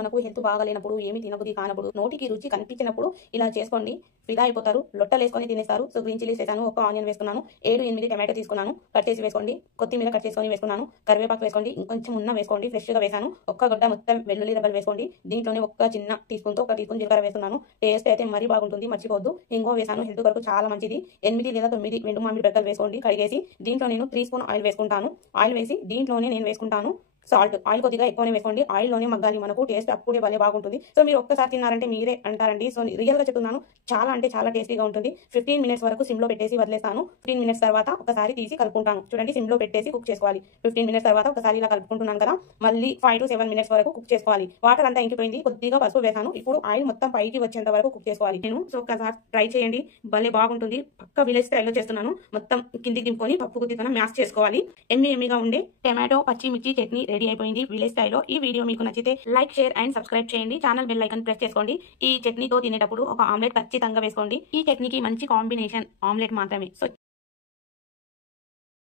మనకు హెల్త్ బాగాలేనప్పుడు, ఏమి తినబుద్ధి కానప్పుడు, నోటికి రుచి కనిపించినప్పుడు ఇలా చేసుకోండి. ఫిదా అయిపోతారు. లొట్టలేసుకొని తినేస్తారు. సో గ్రీన్ చిల్లీస్ వేసాను, ఒక ఆనియన్ వేసుకున్నాను, 7-8 టమాటో తీసుకున్నాను, కట్ చేసి వేసుకోండి. కొత్తిమీర కట్ చేసుకొని వేసుకున్నాను, కరివేపాకు వేసుకోండి, ఇంకొంచెం ఉన్న వేసుకోండి, ఫ్రెష్గా వేసాను. ఒక్క గడ్డ మొత్తం వెల్లుల్లి రెబ్బలు వేసుకోండి. దీంట్లోనే ఒక చిన్న టీ స్పూన్తో 1 టీ స్పూన్ జీలకర్ర వేస్తున్నాను. టేస్ట్ అయితే మరీ బాగుంటుంది, మర్చిపోవద్దు. ఇంకో వేసాను, హెల్త్ వరకు చాలా మంచిది. 8 లేదా 9 ఎండు మామిడి బెక్కలు వేసుకోండి కడిగేసి. దీంట్లో నేను 3 స్పూన్ ఆయిల్ వేసుకుంటాను. ఆయిల్ వేసి దీంట్లోనే నేను వేసుకుంటాను సాల్ట్. ఆయిల్ కొద్దిగా ఎక్కువనే వేసుకోండి, ఆయిల్లోనే మగ్గాలి మనకు, టేస్ట్ అప్పుడే భలే బాగుంటుంది. సో మీరు ఒక్కసారి తిన్నారంటే మీరే అంటారండి. సో రియల్గా చెప్తున్నాను, చాలా అంటే చాలా టేస్టీగా ఉంటుంది. 15 మినిట్స్ వరకు సిమ్లో పెట్టేసి వదిలేస్తాను. 15 మినిట్స్ తర్వాత ఒకసారి తీసి కలుపుకుంటాను. చూడండి, సిమ్లో పెట్టేసి కుక్ చేసుకోవాలి. 15 మినిట్స్ తర్వాత ఒకసారి ఇలా కలుపుకుంటున్నాను కదా, మళ్ళీ 5 to 7 మినిట్స్ వరకు కుక్ చేసుకోవాలి. వాటర్ అంతా ఇంకిపోయింది, కొద్దిగా పసుపు వేసాను. ఇప్పుడు ఆయిల్ మొత్తం పైకి వచ్చేంత వరకు కుక్ చేసుకోవాలి. సో ఒకసారి ట్రై చేయండి, భలే బాగుంటుంది. పక్క విలేజ్ స్టైల్లో చేస్తున్నాను. మొత్తం కిందికి దింపుకొని పప్పు గుత్తితో మ్యాష్ చేసుకోవాలి. ఎమ్మిగా ఉండే టమాటో పచ్చిమిర్చి చట్నీ రెడీ అయిపోయింది విలేజ్ స్టైల్లో. ఈ వీడియో మీకు నచ్చితే లైక్, షేర్ అండ్ సబ్స్క్రైబ్ చేయండి. ఛానల్ బెల్ ఐకాన్ ప్రెస్ చేసుకోండి. ఈ చట్నీతో తినేటప్పుడు ఒక ఆమ్లెట్ ఖచ్చితంగా వేసుకోండి. ఈ చట్నీకి మంచి కాంబినేషన్ ఆమ్లెట్ మాత్రమే. సో